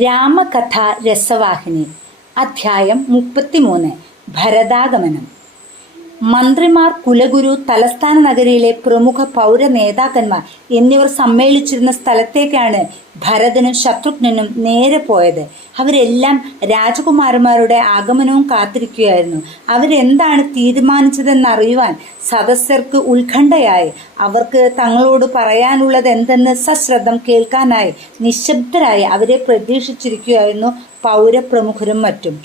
രാമകഥ രസവാഹിനി അധ്യായം മുപ്പത്തിമൂന്ന് ഭരതാഗമനം. മന്ത്രിമാർ കുലഗുരു തലസ്ഥാന നഗരിയിലെ പ്രമുഖ പൗര നേതാക്കന്മാർ എന്നിവർ സമ്മേളിച്ചിരുന്ന സ്ഥലത്തേക്കാണ് ഭരതനും ശത്രുഘ്നനും നേരെ പോയത്. അവരെല്ലാം രാജകുമാരന്മാരുടെ ആഗമനവും കാത്തിരിക്കുകയായിരുന്നു. അവരെന്താണ് തീരുമാനിച്ചതെന്നറിയുവാൻ സദസ്യർക്ക് ഉത്കണ്ഠയായി. അവർക്ക് തങ്ങളോട് പറയാനുള്ളത് എന്തെന്ന് സശ്രദ്ധം കേൾക്കാനായി നിശബ്ദരായി അവരെ പ്രതീക്ഷിച്ചിരിക്കുകയായിരുന്നു പൗരപ്രമുഖരും മറ്റും.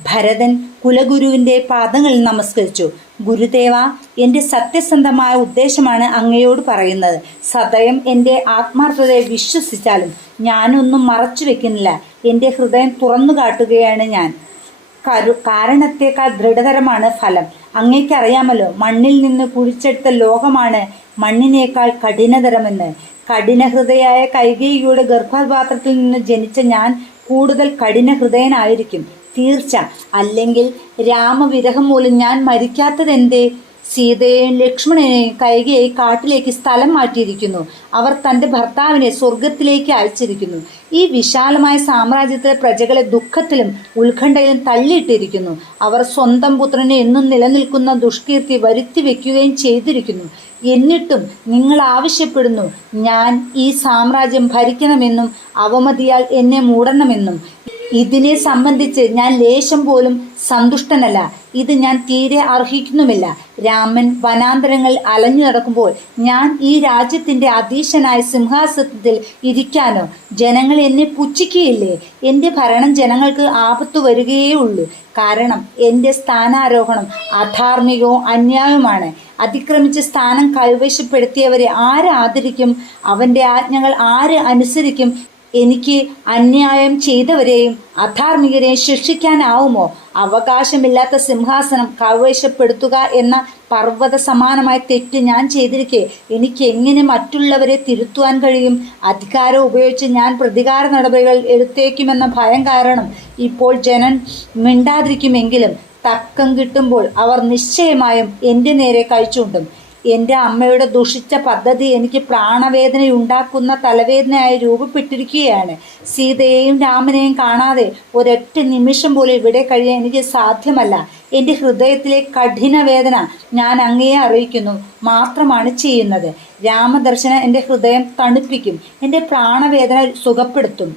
ഭരതൻ കുലഗുരുവിന്റെ പാദങ്ങളിൽ നമസ്കരിച്ചു. ഗുരുദേവ എന്റെ സത്യസന്ധമായ ഉദ്ദേശമാണ് അങ്ങയോട് പറയുന്നത്. സദയം എന്റെ ആത്മാർത്ഥതയെ വിശ്വസിച്ചാലും ഞാനൊന്നും മറച്ചു വെക്കുന്നില്ല. എന്റെ ഹൃദയം തുറന്നു കാട്ടുകയാണ് ഞാൻ. കരു കാരണത്തേക്കാൾ ദൃഢതരമാണ് ഫലം. അങ്ങേക്കറിയാമല്ലോ മണ്ണിൽ നിന്ന് കുഴിച്ചെടുത്ത ലോകമാണ് മണ്ണിനേക്കാൾ കഠിനതരമെന്ന്. കഠിനഹൃദയായ കൈകേയിയുടെ ഗർഭപാത്രത്തിൽ നിന്ന് ജനിച്ച ഞാൻ കൂടുതൽ കഠിന ഹൃദയനായിരിക്കും തീർച്ച. അല്ലെങ്കിൽ രാമവിരഹം മൂലം ഞാൻ മരിക്കാത്തതെന്തേ? സീതയെയും ലക്ഷ്മണനെയും കൈകയായി കാട്ടിലേക്ക് സ്ഥലം മാറ്റിയിരിക്കുന്നു. അവർ തന്റെ ഭർത്താവിനെ സ്വർഗത്തിലേക്ക് അയച്ചിരിക്കുന്നു. ഈ വിശാലമായ സാമ്രാജ്യത്തിലെ പ്രജകളെ ദുഃഖത്തിലും ഉത്കണ്ഠയിലും തള്ളിയിട്ടിരിക്കുന്നു. അവർ സ്വന്തം പുത്രനെ എന്നും നിലനിൽക്കുന്ന ദുഷ്കീർത്തി വരുത്തി വെക്കുകയും ചെയ്തിരിക്കുന്നു. എന്നിട്ടും നിങ്ങൾ ആവശ്യപ്പെടുന്നു ഞാൻ ഈ സാമ്രാജ്യം ഭരിക്കണമെന്നും അവമതിയാൽ എന്നെ മൂടണമെന്നും. ഇതിനെ സംബന്ധിച്ച് ഞാൻ ലേശം പോലും സന്തുഷ്ടനല്ല. ഇത് ഞാൻ തീരെ അർഹിക്കുന്നുമില്ല. രാമൻ വനാന്തരങ്ങൾ അലഞ്ഞു നടക്കുമ്പോൾ ഞാൻ ഈ രാജ്യത്തിന്റെ അധീശനായ സിംഹാസനത്തിൽ ഇരിക്കാനോ? ജനങ്ങൾ എന്നെ പുച്ഛിക്കുകയില്ലേ? എന്റെ ഭരണം ജനങ്ങൾക്ക് ആപത്തു വരികയേ ഉള്ളൂ കാരണം എന്റെ സ്ഥാനാരോഹണം അധാർമികവും അന്യായവുമാണ്. അതിക്രമിച്ച് സ്ഥാനം കൈവശപ്പെടുത്തിയവരെ ആര് ആദരിക്കും? അവന്റെ ആജ്ഞകൾ ആര് അനുസരിക്കും? എനിക്ക് അന്യായം ചെയ്തവരെയും അധാർമികരെയും ശിക്ഷിക്കാനാവുമോ? അവകാശമില്ലാത്ത സിംഹാസനം കൈവശപ്പെടുത്തുക എന്ന പർവത സമാനമായ തെറ്റ് ഞാൻ ചെയ്തിരിക്കെ. എനിക്ക് എങ്ങനെ മറ്റുള്ളവരെ തിരുത്തുവാൻ കഴിയും? അധികാരം ഉപയോഗിച്ച് ഞാൻ പ്രതികാര നടപടികൾ എടുത്തേക്കുമെന്ന ഭയം കാരണം ഇപ്പോൾ ജനൻ മിണ്ടാതിരിക്കുമെങ്കിലും തക്കം കിട്ടുമ്പോൾ അവർ നിശ്ചയമായും എന്റെ നേരെ കഴിച്ചുകൊണ്ടും എന്റെ അമ്മയുടെ ദുഷിച്ച പദ്ധതി എനിക്ക് പ്രാണവേദനയുണ്ടാക്കുന്ന തലവേദനയായി രൂപപ്പെട്ടിരിക്കുകയാണ്. സീതയെയും രാമനെയും കാണാതെ ഒരൊറ്റ നിമിഷം പോലും ഇവിടെ കഴിയാൻ എനിക്ക് സാധ്യമല്ല. എന്റെ ഹൃദയത്തിലെ കഠിന വേദന ഞാൻ അങ്ങയെ അറിയിക്കുന്നു. മാത്രമാണ് ചെയ്യുന്നത്. രാമദർശനം എന്റെ ഹൃദയം തണുപ്പിക്കും. എന്റെ പ്രാണവേദന സുഖപ്പെടുത്തും.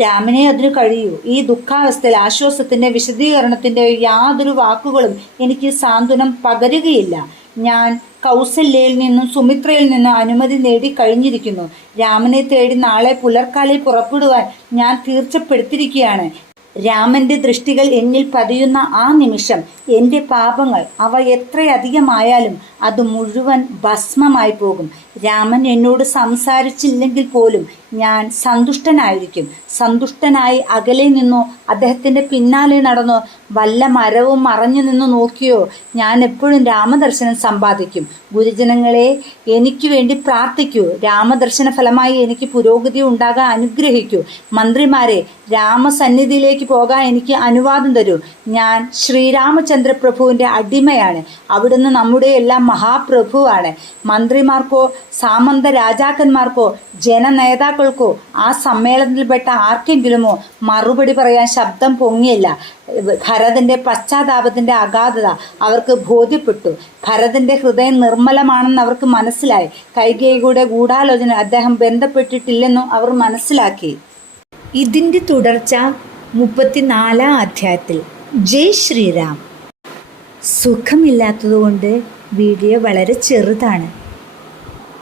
രാമനെ അതിനു കഴിയൂ. ഈ ദുഃഖാവസ്ഥയിൽ ആശ്വാസത്തിന്റെ വിശദീകരണത്തിന്റെ യാതൊരു വാക്കുകളും എനിക്ക് സാന്ത്വനം പകരുകയില്ല. ഞാൻ കൗസല്യയിൽ നിന്നും സുമിത്രയിൽ നിന്നും അനുമതി നേടി കഴിഞ്ഞിരിക്കുന്നു. രാമനെ തേടി നാളെ പുലർക്കാലിൽ പുറപ്പെടുവാൻ ഞാൻ തീർച്ചപ്പെടുത്തിയിരിക്കുകയാണ്. രാമന്റെ ദൃഷ്ടികൾ എന്നിൽ പതിയുന്ന ആ നിമിഷം എന്റെ പാപങ്ങൾ അവ എത്രയധികമായാലും അത് മുഴുവൻ ഭസ്മമായി പോകും. രാമൻ എന്നോട് സംസാരിച്ചില്ലെങ്കിൽ പോലും ഞാൻ സന്തുഷ്ടനായിരിക്കും. സന്തുഷ്ടനായി അകലെ നിന്നോ അദ്ദേഹത്തിന്റെ പിന്നാലെ നടന്നോ വല്ല മരവും മറഞ്ഞു നിന്ന് നോക്കിയോ? ഞാൻ എപ്പോഴും രാമദർശനം സമ്പാദിക്കും. ഗുരുജനങ്ങളെ എനിക്ക് വേണ്ടി പ്രാർത്ഥിക്കൂ. രാമദർശന ഫലമായി എനിക്ക് പുരോഗതി ഉണ്ടാകാൻ അനുഗ്രഹിക്കൂ. മന്ത്രിമാരെ രാമസന്നിധിയിലേക്ക് പോകാൻ എനിക്ക് അനുവാദം തരൂ. ഞാൻ ശ്രീരാമചന്ദ്ര പ്രഭുവിന്റെ അടിമയാണ്. അവിടുന്ന് നമ്മുടെ എല്ലാം മഹാപ്രഭുവാണ്. മന്ത്രിമാർക്കോ സാമന്ത രാജാക്കന്മാർക്കോ ജനനേതാക്കൾക്കോ ആ സമ്മേളനത്തിൽപ്പെട്ട ആർക്കെങ്കിലുമോ മറുപടി പറയാൻ ശബ്ദം പൊങ്ങിയില്ല. ഭരതന്റെ പശ്ചാത്താപത്തിന്റെ അഗാധത അവർക്ക് ബോധ്യപ്പെട്ടു. ഭരതന്റെ ഹൃദയം നിർമ്മലമാണെന്ന് അവർക്ക് മനസ്സിലായി. കൈകേയിയുടെ ഗൂഢാലോചന അദ്ദേഹം ബന്ധപ്പെട്ടിട്ടില്ലെന്നും അവർ മനസ്സിലാക്കി. ഇതിന്റെ തുടർച്ച മുപ്പത്തിനാലാം അധ്യായത്തിൽ. ജയ് ശ്രീരാം. സുഖമില്ലാത്തതുകൊണ്ട് വീഡിയോ വളരെ ചെറുതാണ്.